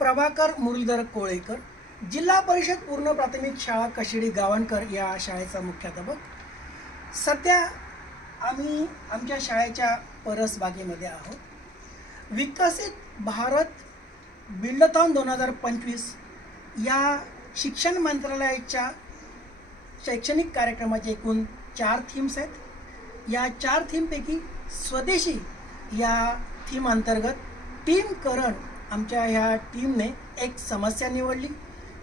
प्रभाकर मुरलीधर कोळेकर जिल्हा परिषद पूर्ण प्राथमिक शाळा कशिडी गावणकर या शाळेचा मुख्याध्यापक. सध्या आम्ही आमच्या शाळेच्या परसबागेमध्ये आहोत. विकसित भारत बिल्डथॉन दोन हजार पंचवीस या शिक्षण मंत्रालयाच्या शैक्षणिक कार्यक्रमाचे एकूण चार थीम्स आहेत. या चार थीमपैकी स्वदेशी या थीम अंतर्गत टीम करण आमच्या ह्या टीमने एक समस्या निवडली.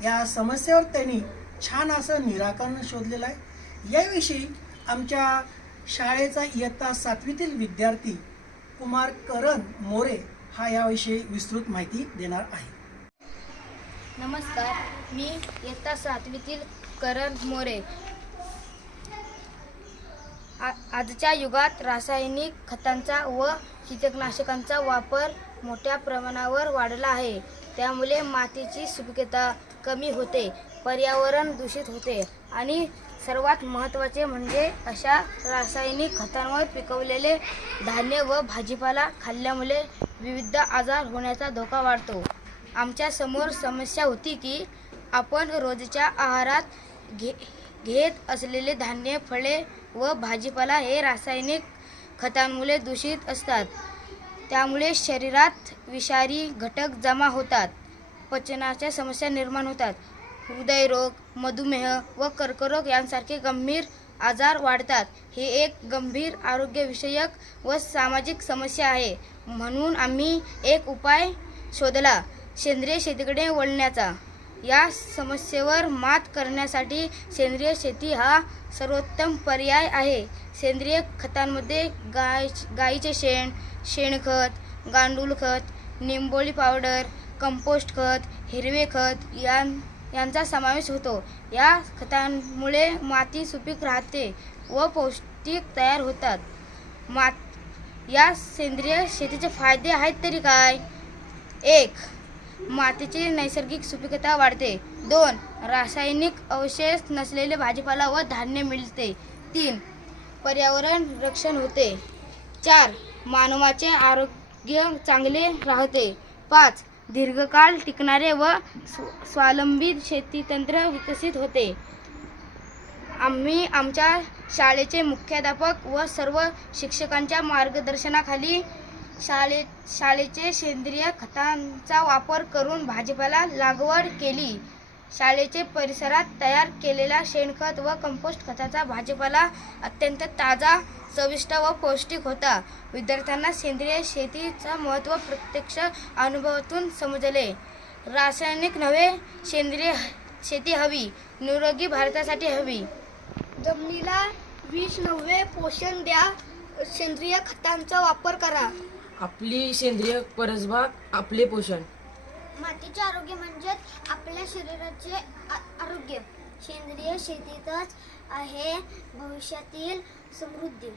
या समस्येवर त्यांनी छान असं निराकरण शोधलेलं आहे. याविषयी आमच्या शाळेचा इयत्ता सातवीतील विद्यार्थी कुमार करण मोरे हा याविषयी विस्तृत माहिती देणार आहे. नमस्कार मी इयत्ता सातवीतील करण मोरे. आ आजच्या युगात रासायनिक खतांचा व कीटकनाशकांचा वापर मोठ्या प्रमाणावर वाढला आहे. त्यामुळे मातीची सुपिकता कमी होते पर्यावरण दूषित होते आणि सर्वात महत्त्वाचे म्हणजे अशा रासायनिक खतांवर पिकवलेले धान्य व भाजीपाला खाल्ल्यामुळे विविध आजार होण्याचा धोका वाढतो. आमच्यासमोर समस्या होती की आपण रोजच्या आहारात घे घेत असलेले धान्य फळे व भाजीपाला हे रासायनिक खतांमुळे दूषित असतात. त्यामुळे शरीरात विषारी घटक जमा होतात. पचनाच्या समस्या निर्माण होतात. हृदयरोग मधुमेह व कर्करोग यांसारखे गंभीर आजार वाढतात. हे एक गंभीर आरोग्यविषयक व सामाजिक समस्या आहे. म्हणून आम्ही एक उपाय शोधला सेंद्रिय शेतीकडे वळण्याचा. या समस्येवर मात करण्यासाठी सेंद्रिय शेती हा सर्वोत्तम पर्याय आहे. सेंद्रिय खतांमध्ये गाय गाईचे शेण शेणखत गांडूळ खत निंबोळी पावडर कंपोस्ट खत हिरवे खत यां यांचा समावेश होतो. या खतांमुळे माती सुपीक राहते व पौष्टिक तयार होतात. मात या सेंद्रिय शेतीचे फायदे आहेत तरी काय? एक मातीची नैसर्गिक सुपीकता वाढते. दोन रासायनिक अवशेष नसलेले भाजीपाला व धान्य मिळते. तीन पर्यावरण रक्षण होते. चार मानवाचे आरोग्य चांगले राहते. पाच दीर्घकाळ टिकणारे व स्व स्वावलंबी शेतीतंत्र विकसित होते. आम्ही आमच्या शाळेचे मुख्याध्यापक व सर्व शिक्षकांच्या मार्गदर्शनाखाली शाळे शाळेचे सेंद्रिय खतांचा वापर करून भाजीपाला लागवड केली. शाळेचे परिसरात तयार केलेला शेणखत व कंपोस्ट खताचा भाजीपाला अत्यंत ताजा चविष्ट व पौष्टिक होता. विद्यार्थ्यांना सेंद्रिय शेतीचं महत्त्व प्रत्यक्ष अनुभवातून समजले. रासायनिक नव्हे सेंद्रिय शेती हवी निरोगी भारतासाठी हवी. जमिनीला विष नव्हे पोषण द्या सेंद्रिय खतांचा वापर करा. आपली सेंद्रिय परसबाग आपले पोषण. मातीचे आरोग्य म्हणजेच आपल्या शरीराचे आ- आरोग्य. सेंद्रिय शेतीतच आहे भविष्यातील समृद्धी.